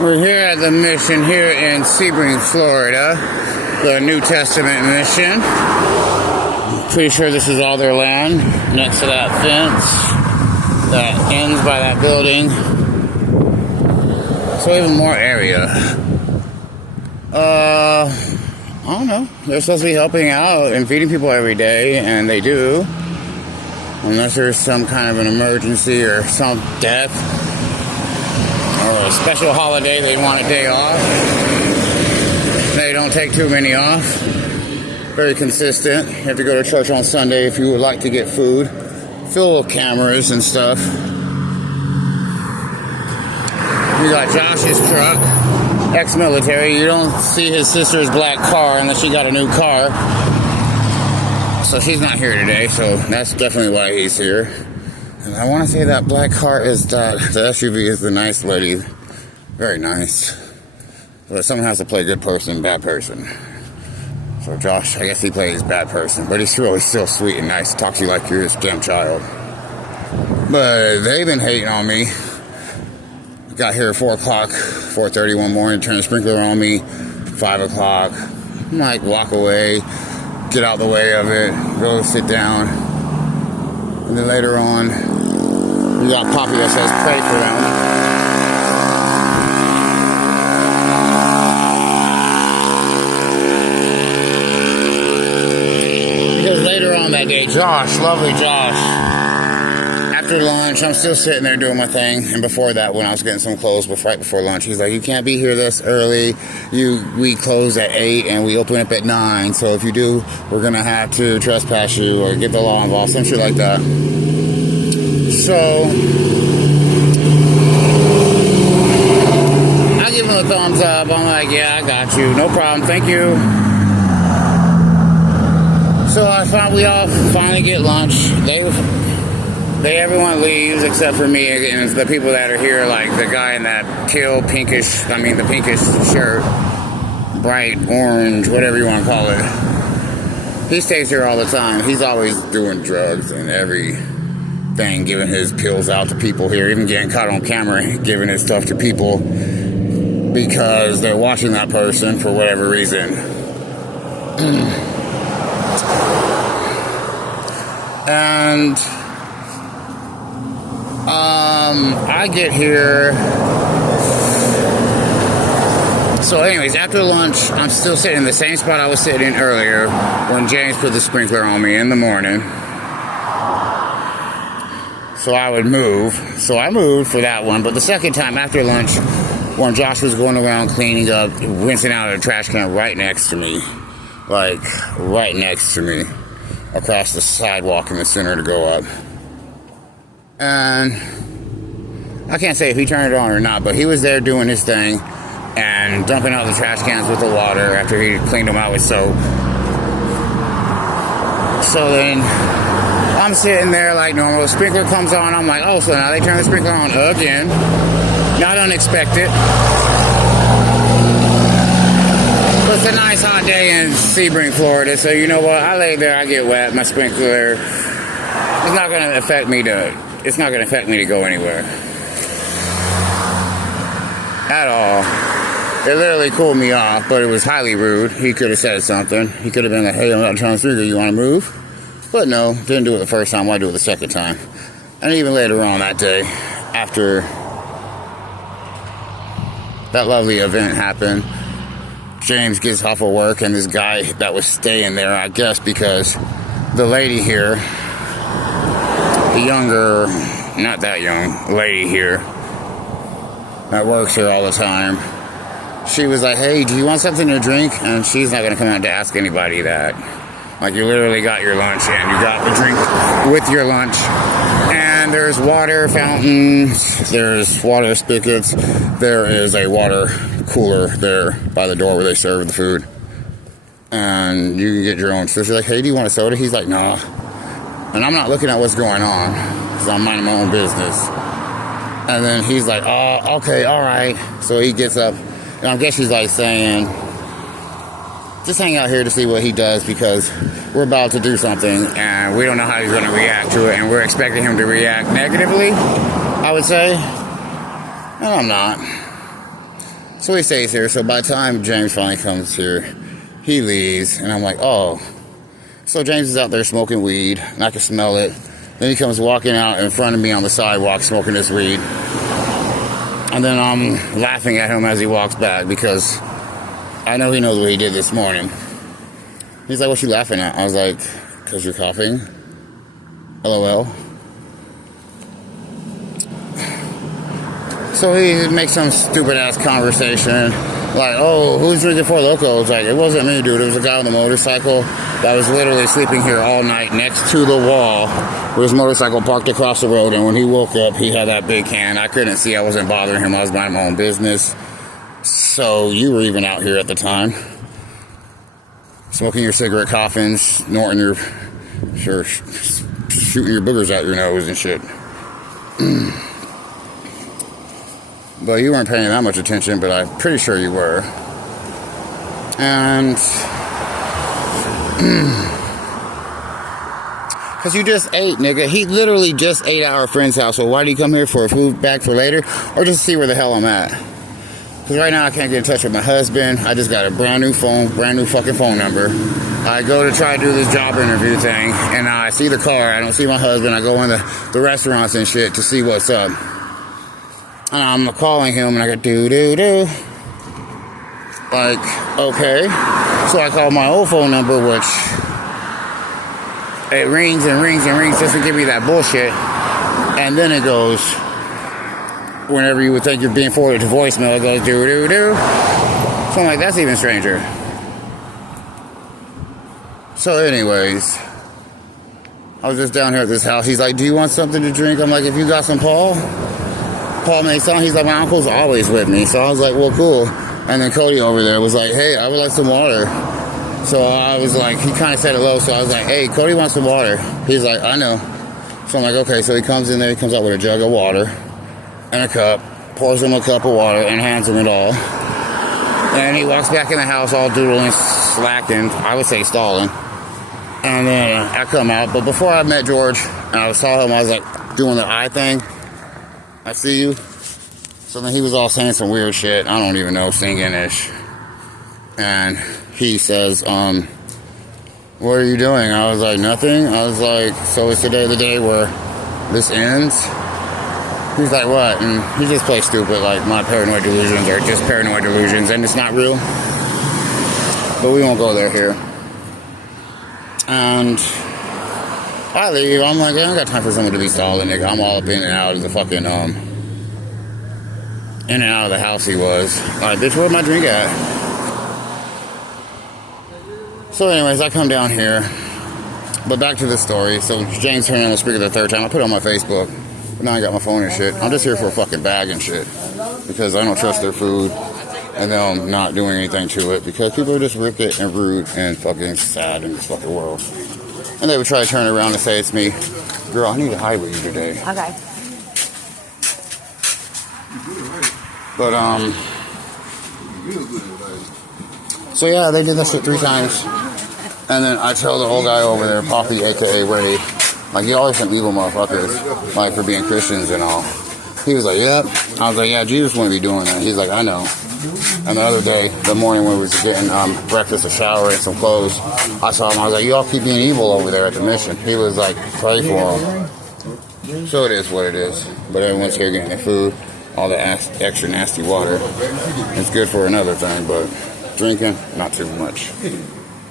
We're here at the mission here in Sebring, Florida, the New Testament mission. Pretty sure this is all their land, next to that fence that ends by that building. So even more area. I don't know. They're supposed to be helping out and feeding people every day, and they do. Unless there's some kind of an emergency or some death or a special holiday, they want a day off. They don't take too many off. Very consistent. You have to go to church on Sunday if you would like to get food. Full of cameras and stuff. We got Josh's truck, ex-military. You don't see his sister's black car unless she got a new car. So she's not here today, so that's definitely why he's here. And I want to say that black car is the SUV is the nice lady. Very nice. But someone has to play good person, bad person. So Josh, I guess he plays bad person, but he's really still sweet and nice. Talks to you like you're his damn child. But they've been hating on me. Got here at 4 o'clock, 4:30 one morning, turned the sprinkler on me, 5 o'clock. I'm like, walk away, get out the way of it, go sit down. And then later on, we got Poppy that says pray for them. Because later on that day, Josh, lovely Josh, after lunch, I'm still sitting there doing my thing. And before that, when I was getting some clothes, right before lunch, he's like, you can't be here this early. We close at 8 and we open up at 9. So if you do, we're going to have to trespass you or get the law involved, some shit like that. So I give him a thumbs up. I'm like, yeah, I got you. No problem. Thank you. So we all finally get lunch. Everyone leaves except for me and the people that are here, like the guy in that the pinkish shirt, bright orange, whatever you want to call it. He stays here all the time. He's always doing drugs and everything, giving his pills out to people here, even getting caught on camera giving his stuff to people because they're watching that person for whatever reason. And I get here. So anyways, after lunch, I'm still sitting in the same spot I was sitting in earlier when James put the sprinkler on me in the morning. So I would move. So I moved for that one. But the second time after lunch, when Josh was going around cleaning up, rinsing out a trash can right next to me. Like, right next to me. Across the sidewalk in the center to go up. And I can't say if he turned it on or not, but he was there doing his thing and dumping out the trash cans with the water after he cleaned them out with soap. So then I'm sitting there like normal. The sprinkler comes on. I'm like, oh, so now they turn the sprinkler on again. Not unexpected. But it's a nice hot day in Sebring, Florida. So you know what? I lay there, I get wet. My sprinkler, it's not going to affect me to go anywhere. At all. It literally cooled me off, but it was highly rude. He could have said something. He could have been like, hey, I'm not trying to sprinkle. You want to move? But no, didn't do it the first time. Why do it the second time? And even later on that day, after that lovely event happened, James gets off of work, and this guy that was staying there, I guess because the lady here, the younger, not that young lady here that works here all the time, she was like, hey, do you want something to drink? And she's not going to come out to ask anybody that. Like, you literally got your lunch and you got a drink with your lunch. And there's water fountains, there's water spigots, there is a water cooler there by the door where they serve the food. And you can get your own. So she's like, hey, do you want a soda? He's like, nah. And I'm not looking at what's going on because I'm minding my own business. And then he's like, oh, okay, all right. So he gets up. And I guess he's like saying, just hang out here to see what he does because we're about to do something and we don't know how he's going to react to it, and we're expecting him to react negatively, I would say. And I'm not. So he stays here. So by the time James finally comes here, he leaves. And I'm like, oh. So James is out there smoking weed. And I can smell it. Then he comes walking out in front of me on the sidewalk smoking this weed. And then I'm laughing at him as he walks back because I know he knows what he did this morning. He's like, what you laughing at? I was like, because you're coughing. LOL. So he makes some stupid ass conversation like, oh, who's drinking Four Loko? It's like, it wasn't me, dude. It was a guy on the motorcycle that was literally sleeping here all night next to the wall with his motorcycle parked across the road. And when he woke up, he had that big can. I couldn't see. I wasn't bothering him. I was minding my own business. So you were even out here at the time, smoking your cigarette, coughing, snorting your, shooting your boogers out your nose and shit. But you weren't paying that much attention, but I'm pretty sure you were. And because you just ate, nigga. He literally just ate at our friend's house. So why do you come here for a food bag for later? Or just see where the hell I'm at? Because right now I can't get in touch with my husband. I just got a brand new fucking phone number. I go to try to do this job interview thing, and I see the car. I don't see my husband. I go in the restaurants and shit to see what's up. And I'm calling him, and I go, do. Like, okay. So I call my old phone number, which it rings and rings and rings just to give me that bullshit. And then it goes, whenever you would think you're being forwarded to voicemail, it goes, do. So I'm like, that's even stranger. So anyways, I was just down here at this house. He's like, do you want something to drink? I'm like, if you got some Paul makes on. He's like, my uncle's always with me. So I was like, well, cool. And then Cody over there was like, hey, I would like some water. So I was like, he kind of said it low. So I was like, hey, Cody wants some water. He's like, I know. So I'm like, okay. So he comes in there. He comes out with a jug of water and a cup, pours him a cup of water and hands him it all. And he walks back in the house all doodling, slacking, I would say stalling. And then I come out. But before I met George and I saw him, I was like doing the eye thing. I see you. So then he was all saying some weird shit. I don't even know, singing-ish. And he says, what are you doing? I was like, nothing. I was like, so it's today the day where this ends? He's like, what? And he just plays stupid, like my paranoid delusions are just paranoid delusions and it's not real. But we won't go there here. And I leave. I'm like, I don't got time for someone to be stalling, nigga. I'm all up in and out of the fucking, in and out of the house he was. Like, bitch, where's my drink at? So anyways, I come down here. But back to the story. So James turned on the speaker the third time. I put it on my Facebook. But now I got my phone and shit. I'm just here for a fucking bag and shit. Because I don't trust their food. And them not doing anything to it. Because people are just wicked and rude and fucking sad in this fucking world. And they would try to turn it around and say it's me. Girl, I need to hide with you today. Okay. But, so yeah, they did that shit 3 times. And then I tell the old guy over there, Poppy, a.k.a. Ray, like, you always sent evil motherfuckers, like, for being Christians and all. He was like, yep. I was like, yeah, Jesus wouldn't be doing that. He's like, I know. And the other day, the morning when we was getting breakfast, a shower, and some clothes, I saw him. I was like, you all keep being evil over there at the mission. He was like, pray for him. So it is what it is. But everyone's here getting their food, all the extra nasty water. It's good for another thing, but drinking, not too much.